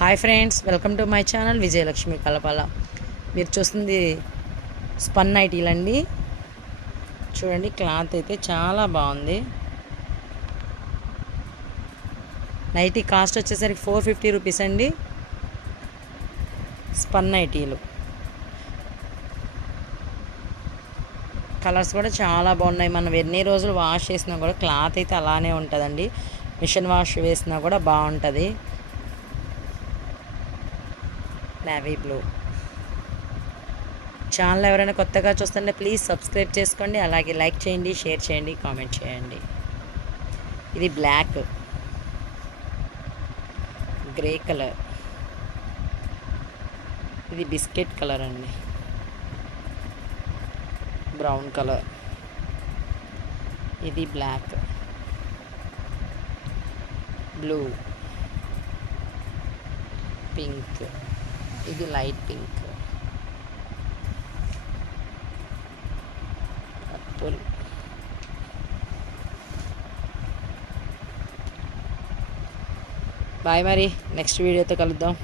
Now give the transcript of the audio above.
Hi friends, welcome to my channel Vijayalakshmi Kalapala. మీరు చూస్తుంది spun నైటీలండి. చూడండి, క్లాత్ అయితే చాలా బాగుంది. నైటీ కాస్ట్ వచ్చేసరికి 450 రూపీస్ అండి. స్పన్ నైటీలు కలర్స్ కూడా చాలా బాగున్నాయి. మనం ఎన్ని రోజులు వాష్ చేసినా కూడా క్లాత్ అయితే అలానే ఉంటుందండి. మిషన్ వాష్ వేసినా కూడా బాగుంటుంది. Navy blue. ఛానల్ ఎవరైనా కొత్తగా చూస్తుంటే ప్లీజ్ సబ్స్క్రైబ్ చేసుకోండి. అలాగే లైక్ చేయండి, షేర్ చేయండి, కామెంట్ చేయండి. ఇది బ్లాక్, గ్రే కలర్, ఇది బిస్కెట్ కలర్ అండి, బ్రౌన్ కలర్, ఇది బ్లాక్, బ్లూ, పింక్, ఇది లైట్ పింక్, పర్పుల్. బాయ్, మరి నెక్స్ట్ వీడియోతో కలుద్దాం.